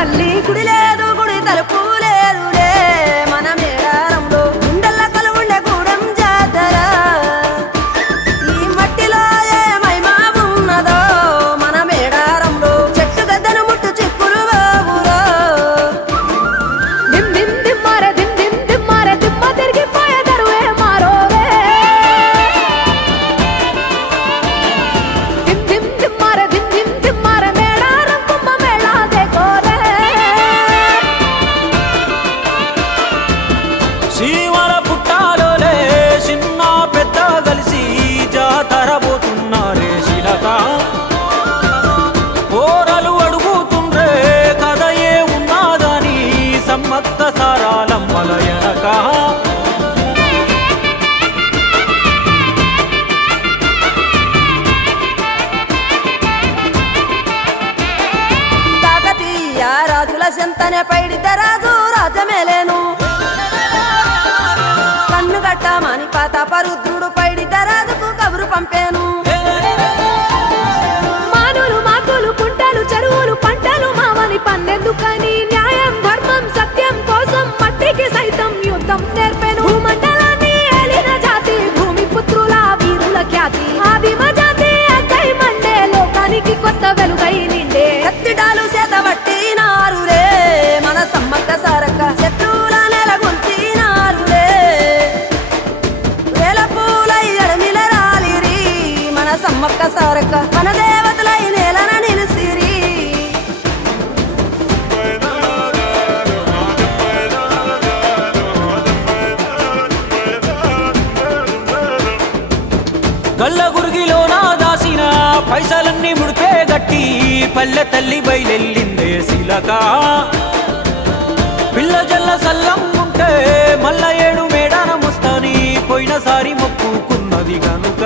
తల్లి గుడి లేదు గుడి తలుపు లేదులే మన మేడారంలో గుండెల్ల కలువుండే గూడెం జాతర ఈ మట్టిలో ఏ మహిమా ఉన్నదో మన మేడారంలో చెట్టు గద్దను ముట్టు చిక్కులు బాబులో దిమ్ దిమ్ దిమ్మారే దిమ్ దిమ్ దిమ్మారే దిమ్మ తిరిగిపోయే దరువే మారోవే దిమ్ దిమ్ దిమ్మారే దిమ్ దిమ్ దిమ్మారే మేడారం కుంభ మేళా దేకోరే శివల పుట్టాలోలే చిన్న పెద్ద కలిసి జాతర పోతున్నారే శిలక పోరలు అడుగుతుండ్రే కథ ఏ ఉన్నాదని సమ్మక్క సారాలమ్మల ఎనక కాకతీయ రాజుల చెంతనే పైడిత రాజు రాజమేలేను కన్ను గట్టమని పాతాపరుద్రుడు పైడిత రాజుకు కబురు పంపేను మానులు మాకులు కుంటలు చెరువులు పంటలు మామని పన్నెందుకని న్యాయం ధర్మం సత్యం కోసం మట్టికి సైతం యుద్ధం నేర్పెను భూమండలాన్ని ఏలిన జాతి భూమి పుత్రుల వీరుల ఖ్యాతి ఆదిమ జాతి అక్కై మండే లోకానికి కొత్త వెలుగై నిండే కత్తిడాలు చేతబట్టినారులే మన సమ్మక్క సారక్క శత్రువుల నెలగొల్చినారులే వేల పూలై అడమిల రాలిరి మన సమ్మక్క సారక్క మన దేవతలై నేలన నిలిసిరి గల్ల గురిగిలోన దాసిన పైసలన్నీ ముడిపే గట్టి పల్లె తల్లి బయలెల్లిందే శిలక పిల్ల జల్ల సల్లం ఉంటే మల్ల ఏడు మేడాన ముస్తాని పోయినసారి మొక్కుకున్నది గనుక